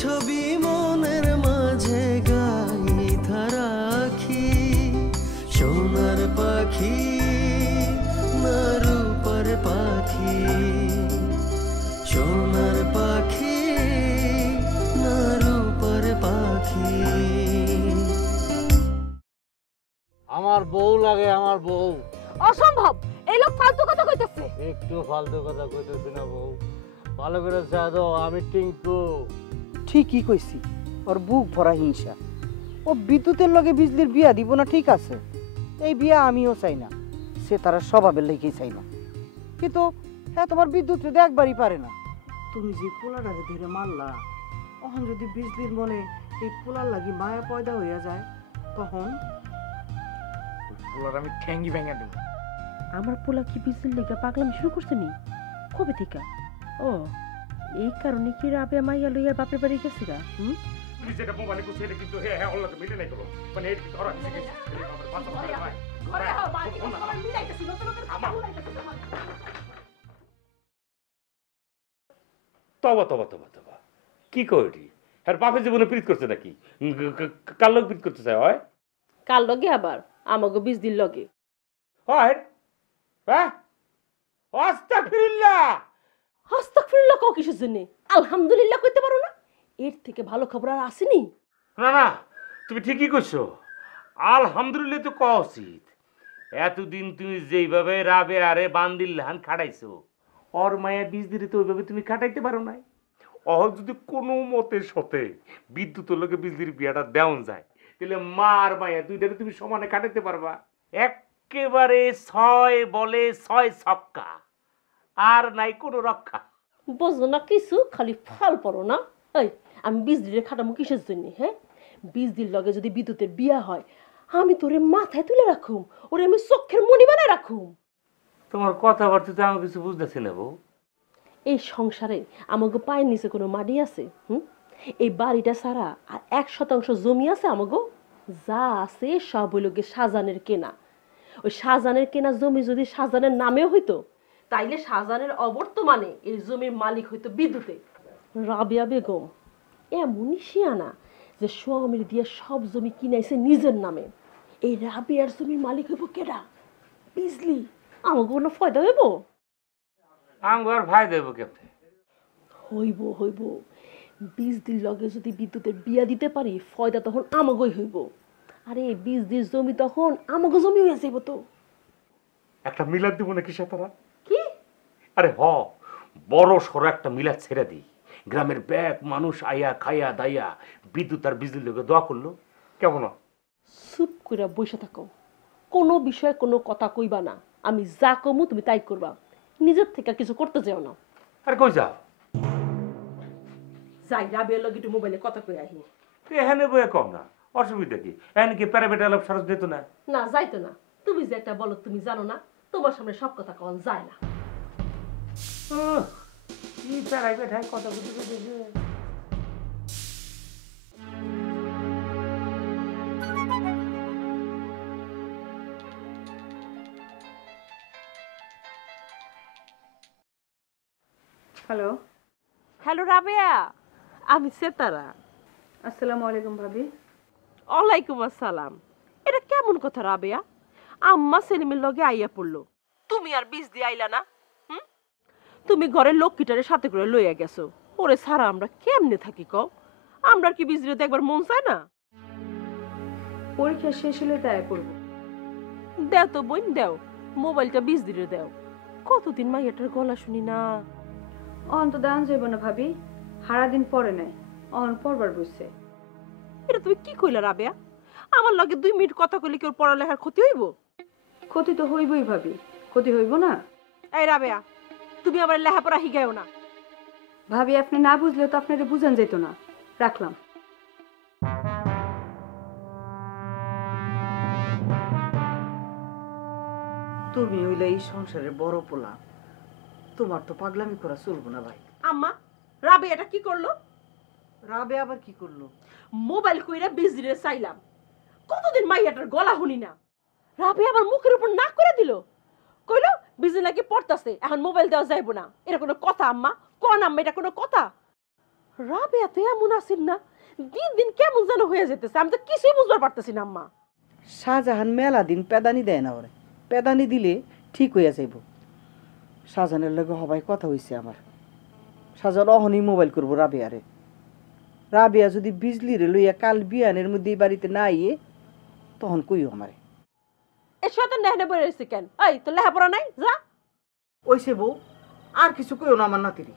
ছবি মনের মাঝে গাইথা রাখি, সোনার পাখি না রূপার পাখি, সোনার পাখি না রূপার পাখি। আমার বউ লাগে, আমার বউ। অসম্ভব, এই লোক ফালতু কথা কইতেছে। একটু ফালতু কথা কইতেছি না বউ, ভালো করে চাঁদো, আমি টিঙ্কু। ঠিকই কইছি, ওর বুক ভরা হিংসা। ও বিদ্যুতের লগে বিজলির বিয়া দিব না, ঠিক আছে, এই বিয়া আমিও চাই না, সে তারা স্বভাবের লেগেই চাই না, কিন্তু হ্যাঁ তোমার বিদ্যুৎ যদি একবারই পারে না। তুমি যে পোলাটারে ধরে মারলা, তখন যদি বিজলির মনে এই পোলার লাগি মায়া পয়দা হইয়া যায়, তখন পোলার আমি ঠ্যাঙ্গি ভেঙে দেব। আমার পোলা কি বিজলির লেগে পাগলামি শুরু করছে নি? কবে থেকে? ও, এই কারণে কি রাবে মাইয়া লইয়া বাপের বাড়ি গেছে গা? তুমি যেটা মোবাইলে করছো এটা কিন্তু হ্যাঁ হ্যাঁ ওর মিলে নাই করো, মানে এটা কিন্তু ওরা শিখে গেছে। তবা তবা তবা তবা কি করি, আর বাপের জীবনে প্রীত করছে নাকি? কার লোক প্রীত করতে চায়? হয় কার লগে? আবার আমাকে বিজলির লগে হয়? হ্যাঁ, আস্তাগফিরুল্লাহ। আস্তাগফিরুল্লাহ কও কিসের জন্য? আলহামদুলিল্লাহ কইতে পারো না? এর থেকে ভালো খবর আর আসেনি। না না, তুমি ঠিকই করছো, আলহামদুলিল্লাহ তো কওয়া উচিত। এতদিন তুমি যেইভাবে রাবে আরে বান্দিল্লাহান খাটাইছো, ওর মায়া বীজ দিলে তো ওইভাবে তুমি খাটাইতে পারো নাই। অহল যদি কোনো মতের সাথে বিদ্যুতের লোকে বিজলির বিয়াটা দেওয়া যায়, তাহলে মা আর মায়া দুইটাকে তুমি সমানে কাটাইতে পারবা। একেবারে 6 বলে 6 ছক্কা, আর নাই কোনো রক্ষা। বুঝো না কিছু, খালি ফাল পড়ো না। এই, আমি বিজলিরে খাটামো কিসের জন্য? হ্যাঁ, বিজলির লগে যদি বিদ্যুতের বিয়া হয়, আমি তোরে মাথায় তুলে রাখুম, ওরে আমি চোখের মণি বানায় রাখুম। তোমার কথাবার্তাতে আমি কিছু বুঝতেছি না বউ। এই সংসারে আমাকে পায়ের নিচে কোনো মাটি আছে? এই বাড়িটা ছাড়া আর 1% জমি আছে আমাগো? যা আছে সব হইল গিয়ে শাহজাহানের কেনা। ওই শাহজাহানের কেনা জমি যদি শাহজাহানের নামেও হইতো, তাইলে শাহজাহানের অবর্তমানে এই জমির মালিক হইতো বিদ্যুতে। রাবিয়া বেগম এমনই শিয়ানা যে স্বামীর দিয়ে সব জমি কিনাইছে নিজের নামে। এই রাবিয়ার জমির মালিক হইব কেডা? বিজলি। আমাকে কোনো ফায়দা হইব? আঙ্গুর ভাই দেব কেমনে? হইব হইব, বিজলির লগে যদি বিদ্যুতের বিয়া দিতে পারি, ফয়দা তখন আমাগই হইব। আরে বিজলির জমি তখন আমাগো জমি হয়ে যাইব। তো একটা মিলাদ দিব নাকি সে তারা? কি? আরে হ, বড় সড়ো একটা মিলাদ ছেড়ে দিই, গ্রামের ব্যাগ মানুষ আইয়া খাইয়া দাইয়া বিদ্যুৎ আর বিজলির লোকে দোয়া করলো, কেমন? চুপ করে বসে থাকো, কোনো বিষয়ে কোনো কথা কইবা না। আমি যা কমু তুমি তাই করবা, নিজের থেকে কিছু করতে যাও না। আর কই যাও? যাই রাবিয়ার লগে একটু মোবাইলে কথা কই আহি। এখানে বইয়া কম না, অসুবিধা কি? এখানে কি প্রাইভেট আলাপ সারস দিত না? না যাইতো না, তুমি যে একটা বলো তুমি জানো না, তোমার সামনে সব কথা কন যায় না। কি প্রাইভেট হয় কথা বলতে? হ্যালো। হ্যালো রাবিয়া, আমি সেতারা। আসসালামু আলাইকুম ভাবি। ওয়ালাইকুম আসসালাম। এটা কেমন কথা রাবিয়া? আম্মা সেলিমের লগে আইয়া পড়লো, তুমি আর বিজ দিয়ে আইলা না? তুমি ঘরের লক্ষ্মীটারে সাথে করে লইয়া গেছো, ওরে ছাড়া আমরা কেমনে থাকি কও? আমরা কি বিজরে দেখবার মন চায় না? পরীক্ষা শেষ হলে তাই করবো। দেও তো বোন দেও, মোবাইলটা বিজ দিয়ে দেও। কতদিন মাইয়াটার গলা শুনি না। অন তো দান যাইব না ভাবি, হারা দিন পরে নাই, অন পরবার বসছে। এটা তুমি কি কইলা রাবিয়া? আমার লগে 2 মিনিট কথা কইলে কি ওর পড়ালেখার ক্ষতি হইব? ক্ষতি তো হইবই ভাবি, ক্ষতি হইব না? এই রাবিয়া, তুমি আবার লেখাপড়া শিখাইও না। ভাবি আপনি না বুঝলেও তো আপনারে বুঝান যেত না। রাখলাম। তুমি হইলে এই সংসারের বড় পোলা, তোমার তো পাগলামি করা চলবো না ভাই। আম্মা, রাবিয়া এটা কি করলো? রাবে আবার কি করলো? মোবাইল কইরা বিজরে চাইলাম, কতদিন মাইয়াটার গলা শুনি না। রাবিয়া আবার মুখের উপর নাক করে দিল, কইলো বিজি নাকি পড়তাছে, এখন মোবাইল দেওয়া যাইব না। এটা কোনো কথা আম্মা? কোন আম্মা, এটা কোনো কথা? রাবেয়া তো এমন আসিল না, দিন দিন কেমন যেন হয়ে যেতেছে, আমি তো কিছুই বুঝবার পারতেছি না আম্মা। শাহজাহান মেলা দিন পেদানি দেয় না ওরে, পেদানি দিলে ঠিক হইয়া যাইব। শাহজাহানের লগে হবাই কথা হইছে আমার। শাহজাহান অহনি মোবাইল করবো রাবেয়ারে। রাবেয়া যদি বিজলিরে লইয়া কাল বিয়ানের মধ্যে এই বাড়িতে না আইয়ে তখন কইও আমারে। এর সাথে নেহনে বলে রয়েছে কেন? এই তো লেহাপড়া নাই, যা। ওইসে বউ, আর কিছু কইও না আমার নাতিরি।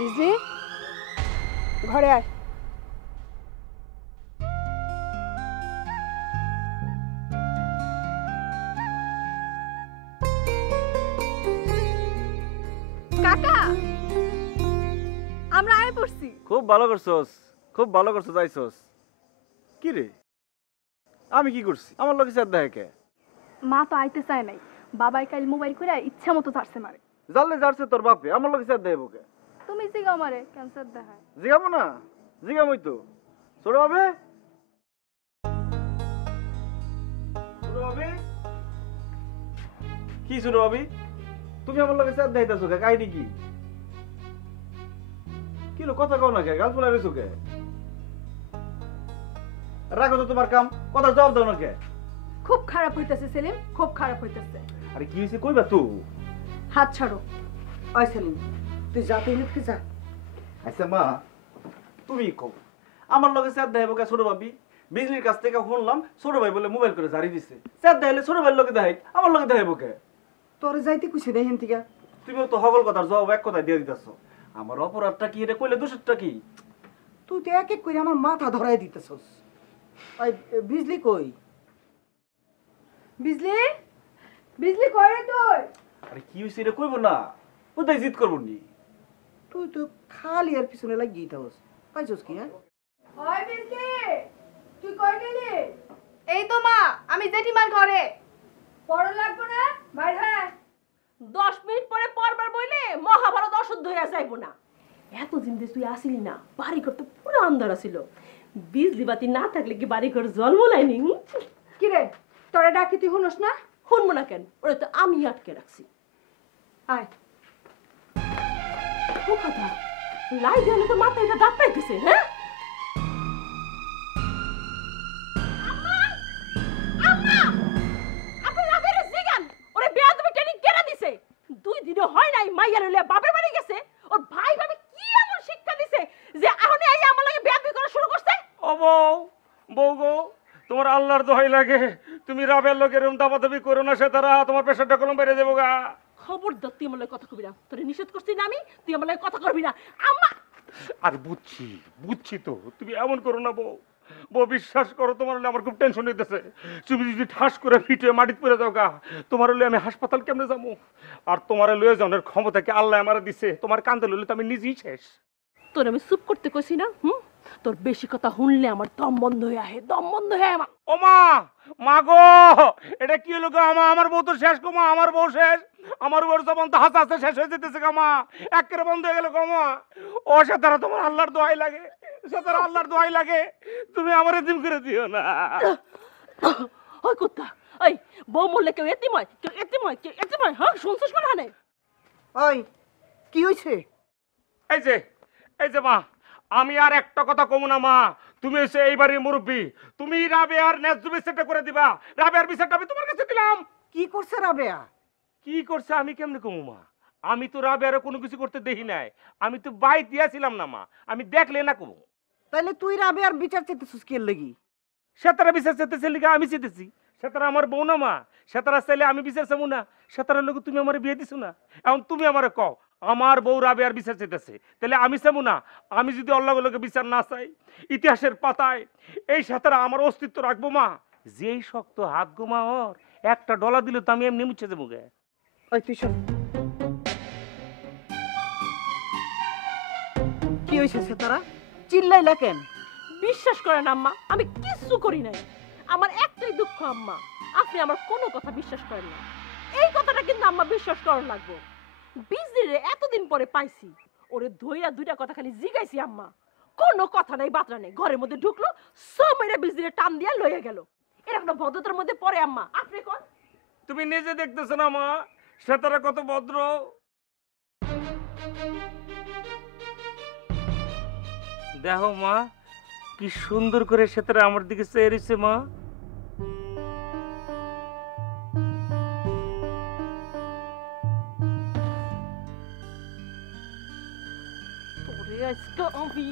বিজলি, ঘরে আয়। কাকা, আমরা আয় পড়ছি। খুব ভালো করছস, খুব ভালো করছস, আইছস। কি রে, আমি কি করছি? আমার লোকে সাথে দেখে কে? মা তো আইতে চায় নাই, বাবাই কাল মোবাইল করে ইচ্ছা মতো চারছে মারে। জানলে যাচ্ছে তোর বাপে, আমার লোকে সাথে দেখবো কে? তুমি জিগাও মারে ক্যান্সার দেখায়। জিগাবো না, জিগামই তো। ছোট ভাবে, ছোট ভাবে, কি ছোট ভাবি, তুমি আমার লোকে সাথে দেখাইতেছো কে? কাহিনী কি? কি লো, কথা কও না কে? গাল ফুলা রয়েছো কে? রাখো তো তোমার কাম, কথা জবাব দাও না কে? খুব খারাপ হইতেছে সেলিম, খুব খারাপ হইতেছে। আরে কি হয়েছে কইবা তো? হাত ছাড়ো। ওই সেলিম, তুই যাতে নিতে যা। আচ্ছা মা, তুমি কও, আমার লগে স্যার দেখাইবো কে? ছোট ভাবি বিজলির কাছ থেকে শুনলাম ছোট ভাই বলে মোবাইল করে জারি দিছে। স্যার দেখাইলে ছোট ভাইয়ের লগে দেখাই, আমার লগে দেখাইবো কে? তোরে যাইতে কইছে না হেন থেকে। তুমিও তো সকল কথার জবাব এক কথায় দিয়ে দিতেছো। আমার অপরাধটা কি, এটা কইলে দোষেরটা কি? তুই তো এক এক করে আমার মাথা ধরাই দিতেছস। ওই বিজলি কই? বিজলি, বিজলি কই রে তুই? আরে কি হয়েছে এটা কইবো না, কোথায় জিদ করবো নি? তুই তো খালি আর পিছনে লাগিয়ে থাকস। পাইছস কি? হ্যাঁ, ওই বিজলি, তুই কই গেলি? এই তো মা, আমি জেঠিমার ঘরে। পড়া লাগবে না, বাইর হ্যাঁ। 10 মিনিট পরে পরবার বইলে মহাভারত অশুদ্ধ হইয়া যাইব না। এতদিন যে তুই আসিলি না, বাড়ি ঘর তো পুরো আন্ধার ছিল। বিজলি বাতি না থাকলে কি বাড়ি ঘর জন্ম লাইনি? কি রে, তোরে ডাকি তুই শুনস না? শুনবো না কেন? ওরা তো আমি আটকে রাখছি। আয়। ও কথা, লাই দিলে তো মাথায় এটা দাঁত পাইতেছে। হ্যাঁ, দুই দিনও হয় নাই মাইয়া লইয়া বাপের বাড়ি গেছে। ওর ভাই ভাবি কি এমন শিক্ষা দিছে যে এখন এই আমার লাগে বেয়াদবি করা শুরু করছে? ও বউ, বউ গো, তোমার আল্লাহর দোহাই লাগে, তুমি রাবের লোকের এরকম দাবাদাবি করো না, সে তারা তোমার প্রেশারটা কলম বেড়ে দেবো গা। খবরদার তুই আমার লাগে কথা কবি না, তোরে নিষেধ করছি না আমি, তুই আমার লাগে কথা করবি না। আম্মা, আর বুঝছি, বুঝছি তো, তুমি এমন করো না বউ। বউ বিশ্বাস করো, তোমার হলে আমার খুব টেনশন হইতেছে। তুমি যদি ঠাস করে ফিটে মাটিতে পড়ে যাও গা, তোমার হলে আমি হাসপাতাল কেমনে যাবো? আর তোমার লয়ে যাওয়ার ক্ষমতা কি আল্লাহ আমার দিছে? তোমার কান্দে লইলে তো আমি নিজেই শেষ। তোর আমি চুপ করতে কইছি না? তোর বেশি কথা শুনলে আমার দম বন্ধ হয়ে আহে, দম বন্ধ হয়ে আমার। ও মা, মা গো, এটা কি হলো গো? আমার বউ তো শেষ গো মা, আমার বউ শেষ। আমার বউর জবান তো হাসতে হাসতে শেষ হয়ে যেতেছে গো মা, একেবারে বন্ধ হয়ে গেল গো মা। ও সে তারা তোমার আল্লাহর দোহাই লাগে, সে তারা আল্লাহর দোহাই লাগে, তুমি আমার এতিম করে দিও না। ওই কুত্তা, ওই বউ মরলে কেউ এতিম হয়, কেউ এতিম হয়, কেউ এতিম হয়। হ্যাঁ, শুনছিস মনে হয়? ওই কি হইছে? এই যে, এই যে মা, আমি আর একটা কথা কমু না মা। তুমি এসে এইবারের মুরব্বী, তুমি রাবেয়ার ন্যায্য বিচারটা করে দিবা। রাবেয়ার বিচারটা আমি তোমার কাছে দিলাম। কি করছে রাবেয়া? কি করছে আমি কেমনে কমু মা? আমি তো রাবেয়ার কোনো কিছু করতে দেখি নাই, আমি তো বাই দিয়েছিলাম না মা, আমি দেখলে না কমু। তাইলে তুই রাবেয়ার বিচার চাইতেছিস কি লাগি? সেতারা বিচার চাইতেছে লিগা আমি চাইতেছি। সেতারা আমার বউ না মা, সেতারা চাইলে আমি বিচার চাবো না? সেতারার লোক তুমি আমার বিয়ে দিছো না, এখন তুমি আমারে কও আমার বউ রাবেয়ার বিচার চাইতেছে, তাহলে আমি চাবো না? আমি যদি অল্লাহ লোকে বিচার না চাই, ইতিহাসের পাতায় এই সেতারা আমার অস্তিত্ব রাখবো মা? যেই শক্ত হাত গোমা ওর, একটা ডলা দিলে তো আমি এমনি মুছে দেবো গে। ওই তুই শোন, কি হয়েছে সেতারা? চিল্লাইলা কেন? বিশ্বাস করেন আম্মা, আমি কিচ্ছু করি নাই। আমার একটাই দুঃখ আম্মা, আপনি আমার কোনো কথা বিশ্বাস করেন না। এই কথাটা কিন্তু আম্মা বিশ্বাস করার লাগবো। বিজলিরে এতদিন পরে পাইছি, ওরে ধইরা দুইটা কথা খালি জিগাইছি আম্মা, কোনো কথা নাই বাতরা নেই। ঘরের মধ্যে ঢুকলো, সব মেরে বিজলিরে টান দিয়া লইয়া গেল। এটা কোনো ভদ্রতার মধ্যে পড়ে আম্মা? আপনি কোন? তুমি নিজে দেখতেছো না মা সেতারা কত ভদ্র। দেখো মা কি সুন্দর করে সেতারা আমার দিকে চেয়ে রয়েছে মা। তোরে আজকে আমি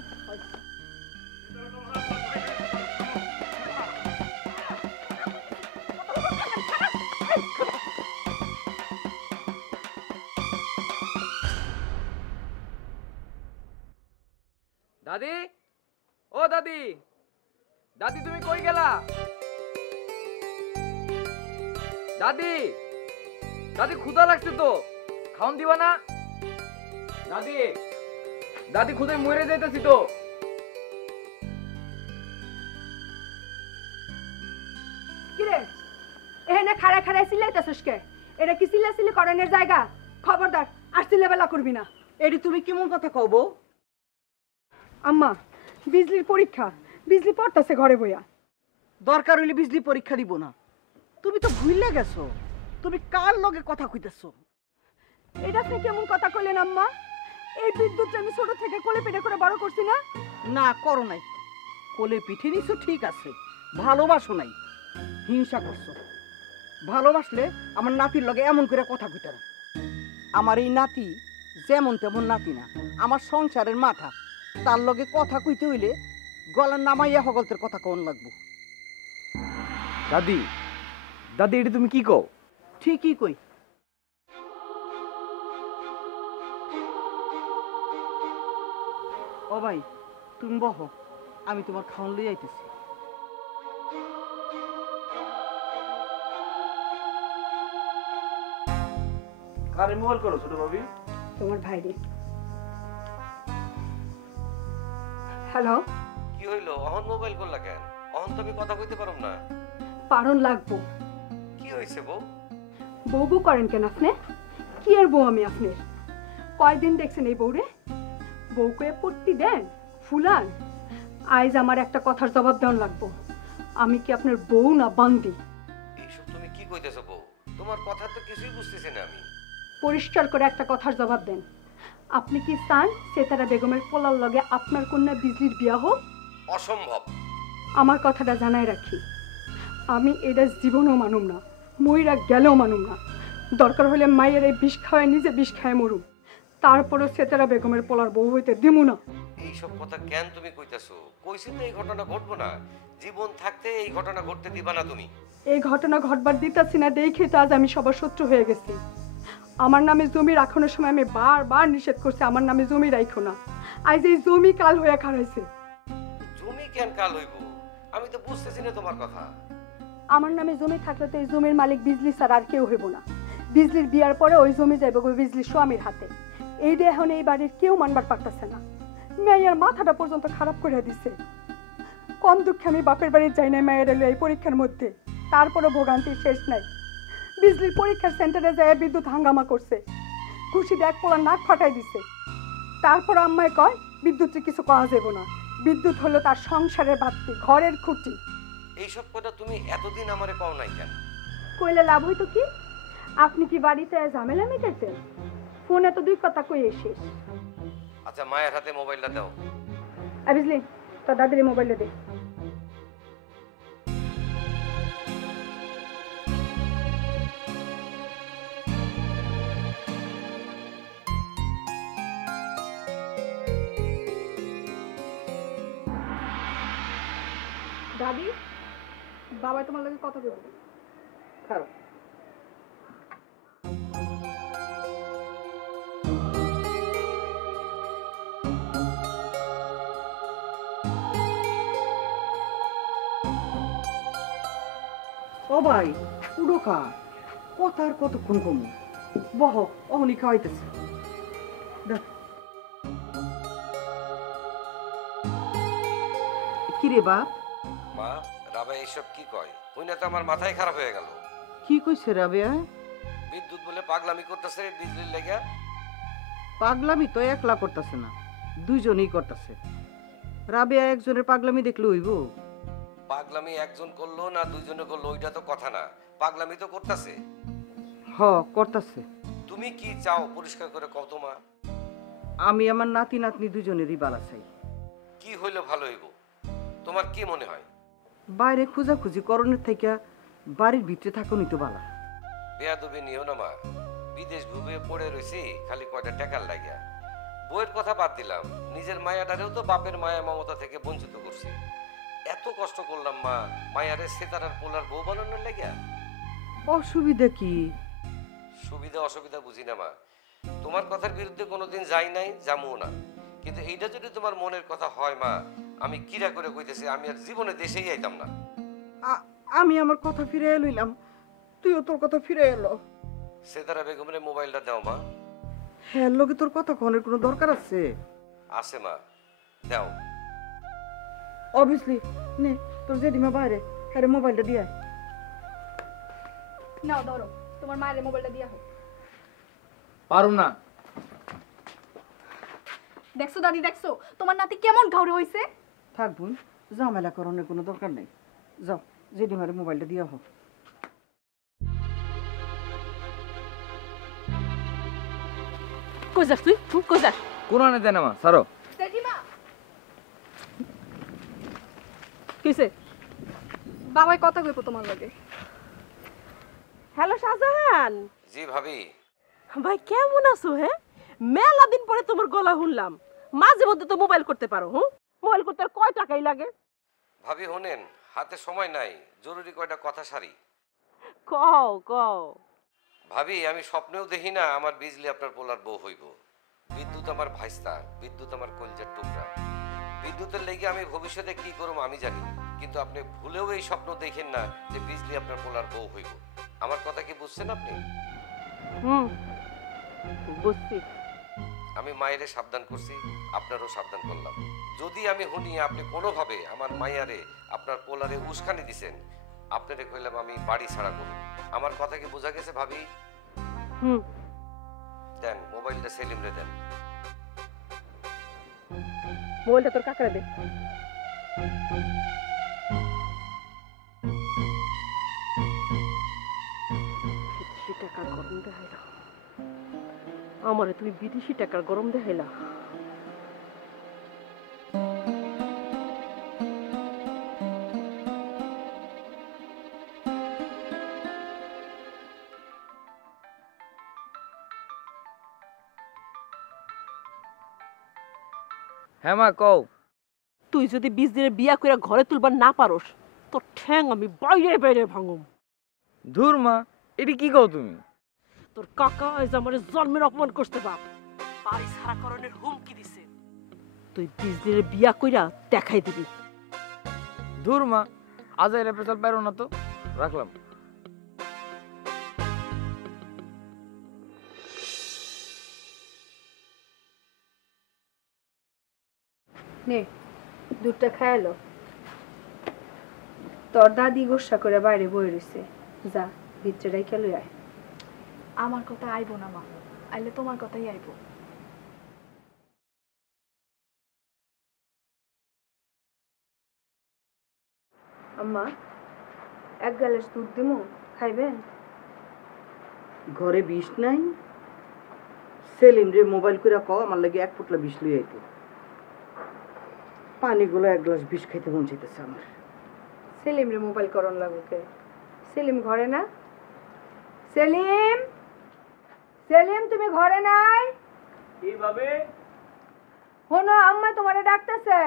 দাদি, ও দাদি, দাদি তুমি কই গেলা? দাদি, দাদি ক্ষুধা লাগছে তো, খাওন দিবা না? দাদি, দাদি ক্ষুধায় মরে যাইতেছি তো। কিরে এখানে খাড়া খাড়াই চিল্লাইতেছিস কে? এটা কি চিল্লাচিল্লি করানোর জায়গা? খবরদার আর চিল্লাবেলা করবি না। এটি তুমি কেমন কথা কও বউ? আম্মা, বিজলির পরীক্ষা, বিজলি পড়তাছে ঘরে বইয়া। দরকার হইলে বিজলি পরীক্ষা দিব না। তুমি তো ভুইলা গেছো, তুমি কার লগে কথা কইতেছো? এটা আপনি কেমন কথা কইলেন আম্মা? এই বিদ্যুৎ আমি ছোট থেকে কোলে পেটে করে বড় করছি না? না করো নাই, কোলে পিঠে নিছো ঠিক আছে, ভালোবাসো নাই, হিংসা করছো। ভালোবাসলে আমার নাতির লগে এমন করে কথা কইতে না। আমার এই নাতি যেমন তেমন নাতি না, আমার সংসারের মাথা। তার লগে কথা কইতে হইলে গলার নামাইয়া হগলতের কথা কোন লাগবো। দাদি, দাদি এটা তুমি কি কও? ঠিকই কই। ও ভাই তুমি বহো, আমি তোমার খাওয়ান লই আইতেছি। কারে মোবাইল করো ছোট ভাবি? তোমার ভাইরে। হ্যালো, কি হইলো? অহন মোবাইল করলা কেন? অহন তুমি কথা কইতে পারো না? পারণ লাগবো। কি হইছে বউ? বউ বউ করেন কেন আপনি? কি আর বউ আমি আপনার? কয়দিন দেখছেন এই বউরে? বউকে পট্টি দেন, ফুলান। আজ আমার একটা কথার জবাব দেওয়ান লাগবো। আমি কি আপনার বউ না বান্দি? এইসব তুমি কি কইতেছো বউ? তোমার কথা তো কিছুই বুঝতেছি না আমি। পরিষ্কার করে একটা কথার জবাব দেন। আপনি কি চান সেতারা বেগমের পোলার লগে আপনার কন্যা বিজলির বিয়া হোক? অসম্ভব। আমার কথাটা জানাই রাখি, আমি এটা জীবনও মানুম না, মইরা গেলেও মানুম না। দরকার হলে মায়ের এই বিষ খাওয়ায় নিজে বিষ খায় মরুম, তারপরও সেতারা বেগমের পোলার বউ হইতে দিমু না। এইসব কথা কেন তুমি কইতেছো? কইছি তো এই ঘটনা ঘটবো না। জীবন থাকতে এই ঘটনা ঘটতে দিবা না তুমি। এই ঘটনা ঘটবার দিতাছি না দেখে তো আজ আমি সবার শত্রু হয়ে গেছি। আমার নামে জমি রাখানোর সময় আমি বারবার নিষেধ করছি আমার নামে জমি রাখো না। আজ এই জমি কাল হয়ে খারাইছে। জমি কেন কাল হইব? আমি তো বুঝতেছি না তোমার কথা। আমার নামে জমি থাকলে তো এই জমির মালিক বিজলি ছাড়া আর কেউ হইব না। বিজলির বিয়ার পরে ওই জমি যাইব বিজলির স্বামীর হাতে। এইটা এখন এই বাড়ির কেউ মানবার পারতেছে না। মেয়ের মাথাটা পর্যন্ত খারাপ করে দিছে। কম দুঃখে আমি বাপের বাড়ি যাই না মেয়ের এলো এই পরীক্ষার মধ্যে, তারপরে ভোগান্তির শেষ নাই। বিজলির পরীক্ষার সেন্টারে যায় বিদ্যুৎ হাঙ্গামা করছে, খুশি দেখ পোলা নাক ফাটাই দিছে। তারপর আম্মায় কয় বিদ্যুৎে কিছু করা যাবে না, বিদ্যুৎ হলো তার সংসারের বাতি, ঘরের খুঁটি। এইসব কথা তুমি এতদিন আমারে কও নাই কেন? কইলে লাভ হইতো কি? আপনি কি বাড়িতে ঝামেলা মেটাইতেন? ফোনে তো দুই কথা কই শেষ। আচ্ছা মায়ের হাতে মোবাইলটা দাও। বুঝলি, তোর দাদির মোবাইলটা দে। দাদি, বাবাই তোমার লগে কথা কইব। খারাপ ও ভাই উডো খা কথা আর কতক্ষণ কমু বহ অহনি খাওয়াইতেছে দেখ কিরে বাপ মা রাবে এইসব কি কয় ওই না তো আমার মাথায় খারাপ হয়ে গেল। কি কইছে রাবেয়া বিদ্যুৎ বলে পাগলামি করতেছে বিজলির লেগে। পাগলামি তো একলা করতেছে না, দুইজনেই করতেছে। রাবেয়া একজনের পাগলামি দেখলে হইব? পাগলামি একজন করলো না দুইজনে করলো ওইটা তো কথা না, পাগলামি তো করতেছে। হ করতেছে। তুমি কি চাও পরিষ্কার করে কও তো মা। আমি আমার নাতি নাতনি দুজনেরই বালা চাই। কি হইলে ভালো হইব তোমার কি মনে হয়? বাইরে খোঁজাখুঁজি করণের থেকে বাড়ির ভিতরে থাকুনই তো বালা। বেয়াদবি নিও না মা, বিদেশ ঘুরে পড়ে রইছি খালি কয়টা টাকার লাগিয়া। বইয়ের কথা বাদ দিলাম, নিজের মায়াটারেও তো বাপের মায়া মমতা থেকে বঞ্চিত করছি। এত কষ্ট করলাম মা মায়ারে সেতারার পোলার বউ বানানোর লাগিয়া। অসুবিধা কি? সুবিধা অসুবিধা বুঝি না মা, তোমার কথার বিরুদ্ধে কোনোদিন যাই নাই যামও না, কিন্তু এইটা যদি তোমার মনের কথা হয় মা, আমি কিরা করে কইতেছি আমি আর জীবনে দেশেই আইতাম না। আমি আমার কথা ফিরে লইলাম, তুইও তোর কথা ফিরে এলো। সেতারা বেগমের মোবাইলটা দাও মা। হ্যাঁ লোকে তোর কথা কনের কোনো দরকার আছে? আছে মা, দাও। অবভিয়াসলি নে, তোর জেঠিমা বাইরে, হ্যাঁ মোবাইলটা দিয়ে আয়। নাও ধরো, তোমার মায়ের মোবাইলটা দিয়া হোক। পারুম না। দেখছো দাদি, দেখছো তোমার নাতি কেমন ঘাউরে হইছে? থাক বোন, ঝামেলা করণের কোনো দরকার নেই। যাও জেঠিমার মোবাইলটা দিয়ে হোক। কই যাস তুই? কই যাস? কোন আনে দেন মা, সারো। জেঠিমা, কিসে? বাবাই কথা কইবো তোমার লগে। হ্যালো শাহজাহান জি ভাবি। ভাই কেমন আছো? হ্যাঁ, মেলা দিন পরে তোমার গলা শুনলাম। মাঝে মধ্যে তো মোবাইল করতে পারো। মোবাইল করতে আর কয় টাকাই লাগে? ভাবি হোনেন, হাতে সময় নাই, জরুরি কয়টা কথা সারি। কও কও। ভাবি আমি স্বপ্নেও দেখি না আমার বিজলি আপনার পোলার বউ হইব। বিদ্যুৎ আমার ভাইস্তা, বিদ্যুৎ আমার কলজার টুকরা। বিদ্যুতের লেগে আমি ভবিষ্যতে কি করব আমি জানি, কিন্তু আপনি ভুলেও এই স্বপ্ন দেখেন না যে বিজলি আপনার পোলার বউ হইব। আমার কথা কি বুঝছেন আপনি? বুঝছি। আমি মায়েরে সাবধান করছি, আপনারও সাবধান করলাম। যদি আমি শুনি আপনি কোনোভাবে আমার মায়ারে আপনার পোলারে উস্কানি দিছেন, আপনারে কইলাম আমি বাড়ি ছাড়া করব। আমার কথা কি বোঝা গেছে ভাবি? দেন মোবাইলটা সেলিমরে দেন। মোবাইলটা তোর কাকারে দে। বিদেশি টাকার গরম দেখাইলা আমারে, তুমি বিদেশি টাকার গরম দেখাইলা। হ্যাঁ মা কও। তুই যদি 20 দিনের বিয়া কইরা ঘরে তুলবার না পারোস, তোর ঠ্যাং আমি বাইরে বাইরে ভাঙুম। ধুর মা, এটি কি কও তুমি? তোর কাকা আজ আমার জন্মের অপমান করতে বাপ, বাড়ি ছাড়া করণের হুমকি দিছে। তুই 20 দিনের বিয়া কইরা দেখাই দিবি। ধুর মা, আজ এর পেছাল পারো না তো, রাখলাম। নে দুধটা খাইলো। তোর দাদি গোসা করে বাইরে বই রইছে, যা ভিতরে রাইখা লই আয়। আমার কথা আইবো না মা, আইলে তোমার কথাই আইবো। আম্মা, এক গ্লাস দুধ দিমু, খাইবেন? ঘরে বিষ নাই? সেলিম রে মোবাইল করে কও আমার লাগে 1 পোটলা বিষ লই আইতে। পানিগুলো 1 গ্লাস বিষ খাইতে মন চাইতেছে আমার। সেলিম রে মোবাইল করন লাগুকে। সেলিম ঘরে না? সেলিম, সেলিম তুমি ঘরে নাই? কিভাবে? শোনো, আম্মা তোমারে ডাকতেছে।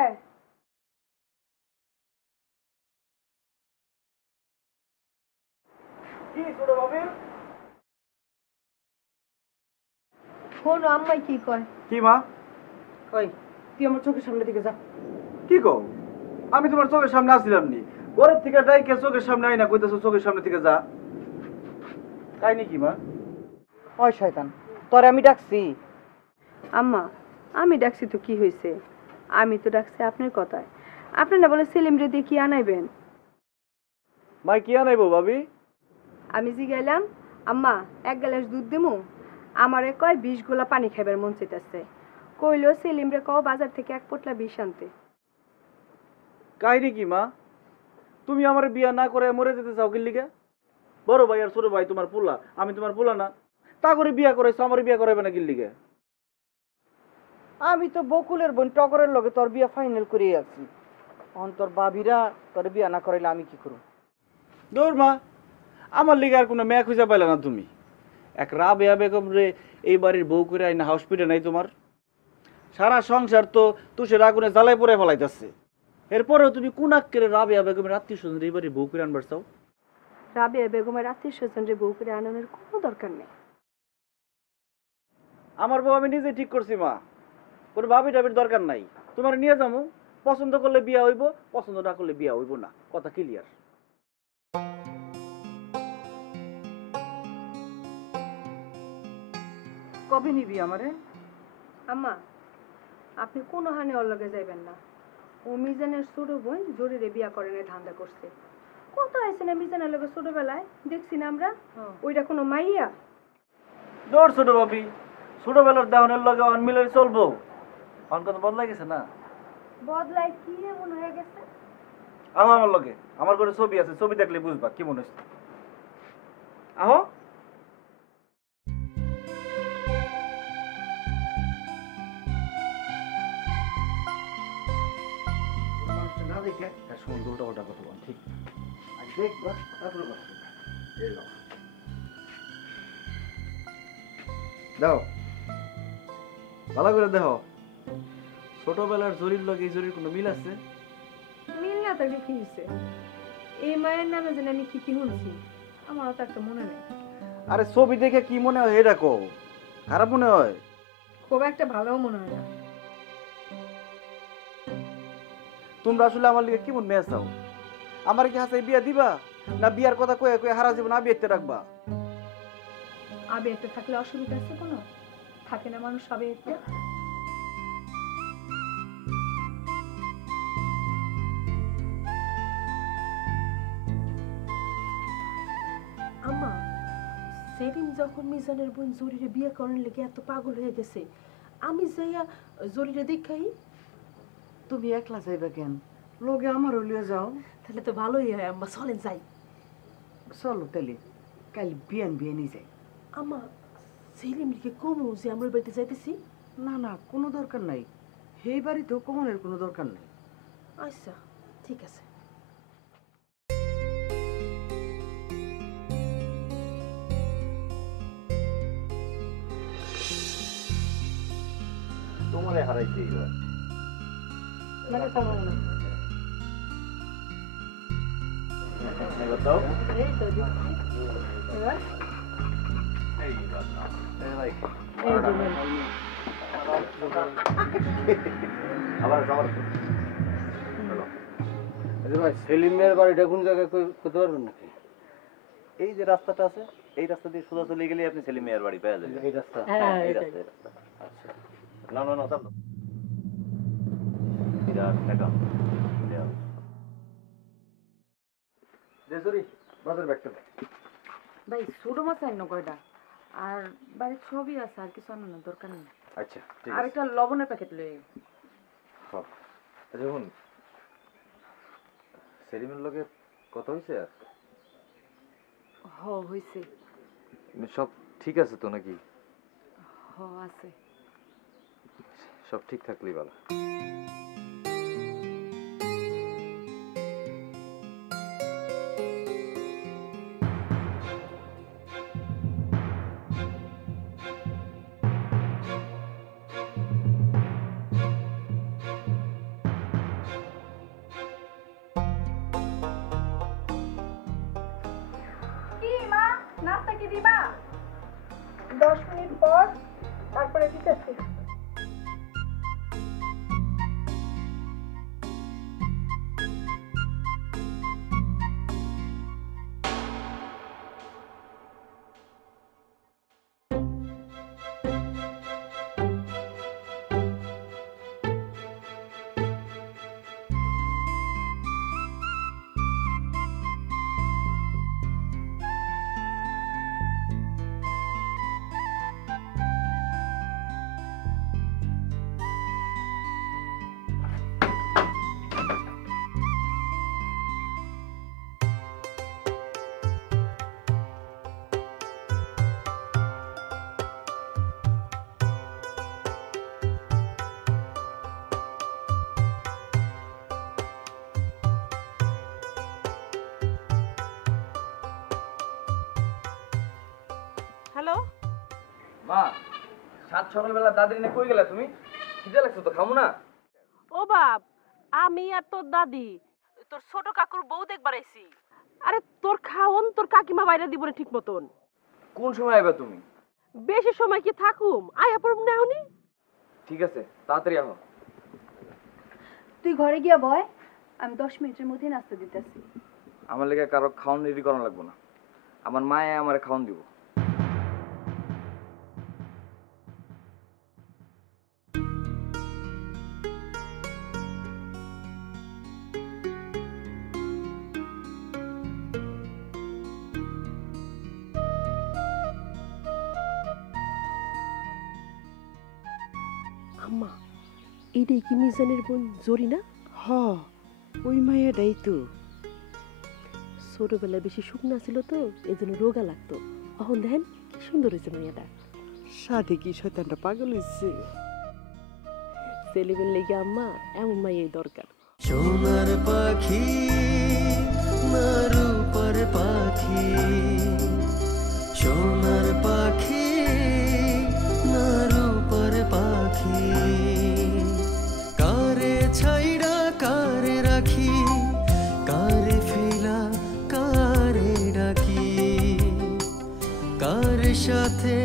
কি ছোট ভাবি? শোনো আম্মাই কি কয়। কি মা? ওই তুই আমার চোখের সামনে দিকে যা। কি কও? আমি তোমার চোখের সামনে আসছিলাম নি, ঘরের থেকে ডাইকে চোখের সামনে আই না কইতেছো চোখের সামনে থেকে যা। কাহিনী কি মা? ওই শয়তান, তোরে আমি ডাকছি। আম্মা আমি ডাকছি তো কি হয়েছে, আমি তো ডাকছি আপনার কথায়। আপনি না বলে সেলিম রে দিয়ে কি আনাইবেন? মাই কি আনাইবো ভাবি? আমি জিগাইলাম আম্মা এক গ্লাস দুধ দেবো, আমারে কয় 20 গোলা পানি খাইবার মন চাইতেছে। কইলো সেলিম রে কও বাজার থেকে 1 পোটলা বিষ আনতে। কাহিনী কি মা? তুমি আমার বিয়া না করে মরে যেতে চাও কি লিগে? বড় ভাই আর ছোট ভাই তোমার পোলা, আমি তোমার পোলা না, তা করে বিয়া করাইছো, আমার বিয়া করাইবে না কি লিগে? আমি তো বকুলের বোন টগরের লগে তোর বিয়া ফাইনাল করিয়ে আছি। অন তোর বাবিরা তোর বিয়া না করাইলে আমি কি করব? দৌড় মা, আমার লিগে আর কোনো মেয়ে খুঁজে পাইলে না তুমি। এক রাবেয়া বেগম রে এই বাড়ির বউ করে আইনা হসপিটাল নাই তোমার। সারা সংসার তো তুষের আগুনে জ্বালাই পড়ে ফেলাইতেছে, এরপরেও তুমি কোন আক্কেরে রাবেয়া বেগমের আত্মীয় স্বজন এই বাড়ির বউ করে আনবার চাও? রাবেয়া বেগমের আত্মীয় স্বজন রে বউ করে আনানোর কোনো দরকার নেই। আমার বউ আমি নিজে ঠিক করছি মা, কোনো ভাবি টাবির দরকার নাই। তোমার নিয়ে যাবো, পছন্দ করলে বিয়া হইব, পছন্দ না করলে বিয়া হইব না, কথা ক্লিয়ার। কবে নিবি আমারে? আম্মা আপনি কোনো হানে ওর লগে যাইবেন না। ও মিজানের ছোট বোন জরিরে বিয়া করে না ধান্দা করছে। কত আইছে না মিজানের লগে ছোটবেলায় দেখছি না আমরা, ওইটা কোনো মাইয়া? দৌড় ছোট ভাবি, ছোটবেলার দেওয়ানের লগে অনমিলে চলবো, অন কত বদলাই গেছে না? বদলাই কি এমন হয়ে গেছে? আহো আমার লগে, আমার ঘরে ছবি আছে, ছবি দেখলে বুঝবা কি মনে হচ্ছে। আহো। না দেখে সময় উল্টা উল্টা কথা বল, ঠিক দেখবা তারপরে কথা এই দাও ভালো করে দেখো, ছোটবেলার জরির লগে এই জরির কোনো মিল আছে? মিল না থাকলে কি হয়েছে? এই মায়ের নামে যেন আমি কি কি শুনছি, আমারও তো একটা মনে নেই। আরে ছবি দেখে কি মনে হয় এটা কও, খারাপ মনে হয়? খুব একটা ভালো মনে হয় না। তোমরা আসলে আমার লিগে কেমন মেয়ে চাও? আমার কি হাসে বিয়া দিবা, না বিয়ার কথা কয়ে কয়ে হারা জীবন আবিয়াতে রাখবা? আবেগটা থাকলে অসুবিধা আছে কোনো? থাকে না মানুষ আবেগটা? আম্মা সেদিন যখন মিজানের বোন জরিরে বিয়ে করার লেগে এত পাগল হয়ে গেছে, আমি যাইয়া জরিরে দেখাই। তুমি একলা যাইবা কেন? লগে আমারও লিয়ে যাও। তাহলে তো ভালোই হয় আম্মা, চলেন যাই। চলো তাহলে কাল বিয়ান বিয়ানি যাই। আম্মা সেলিমকে কমু যে আমরা বাড়িতে যাইতেছি? না না, কোনো দরকার নাই, সেই বাড়িতেও কমনের কোনো দরকার নাই। আচ্ছা ঠিক আছে। তোমারে হারাইছে এইবার। এবার দাও। এই তো দিচ্ছি। এবার সেলিমের বাড়িটা কোন জায়গায় করতে পারবেন নাকি? এই যে রাস্তাটা আছে, এই রাস্তা দিয়ে সোজা চলে গেলে আপনি সেলিম মিয়ার বাড়ি পেয়ে যাবেন। এই রাস্তা? হ্যাঁ এই রাস্তা, এই রাস্তা। আচ্ছা না না না চালো, বিরাট টাকা বাজার ব্যাগটা দেখ। ভাই ছোট মাছ আইন কয়টা, আর বাড়ির সবই আছে, আর কিছু আনানোর দরকার নেই। আচ্ছা ঠিক আর আছে। একটা লবণের প্যাকেট লই। হ্যাঁ দেখুন, সেলিমের লগে কথা হয়েছে আর হইছে। সব ঠিক আছে তো নাকি? আছে। সব ঠিক থাকলেই ভালো। কি মা দিবা 10 মিনিট পর তারপরে দিতেছি। হ্যালো মা, সাত সকালবেলা দাদি নিয়ে কই গেলা তুমি? খিদে লাগছে তো, খামু না? ও বাপ, আমি আর তোর দাদি তোর ছোট কাকুর বউ দেখবার আইছি। আরে তোর খাওন তোর কাকিমা বাইরে দিব না ঠিক মতন। কোন সময় আইবা তুমি? বেশি সময় কি থাকুম? আয়া পড়ব না উনি। ঠিক আছে, তাড়াতাড়ি আহ। তুই ঘরে গিয়া বয়, আমি 10 মিনিটের মধ্যে নাস্তা দিতেছি। আমার লেগে কারো খাওয়ান রেডি করা লাগবে না, আমার মায়ে আমারে খাওয়ান দিব। আম্মা, এইটাই কি মিজানের বোন জরিনা? হ, ওই মায়েরাই তো। ছোটবেলায় বেশি শুকনা ছিল তো, এই জন্য রোগা লাগতো। এখন দেখেন কি সুন্দর হয়েছে মেয়েটা। সাথে কি শয়তানটা পাগল হয়েছে? ছেলেবেল লেগে আম্মা এমন মাইয়ের দরকার। সোনার পাখি না রূপার পাখি, সোনার পাখি না রূপার পাখি, কারে ছাইড়া কারে রাখি, কারে ফেলা কারে ডাকি, কার সাথে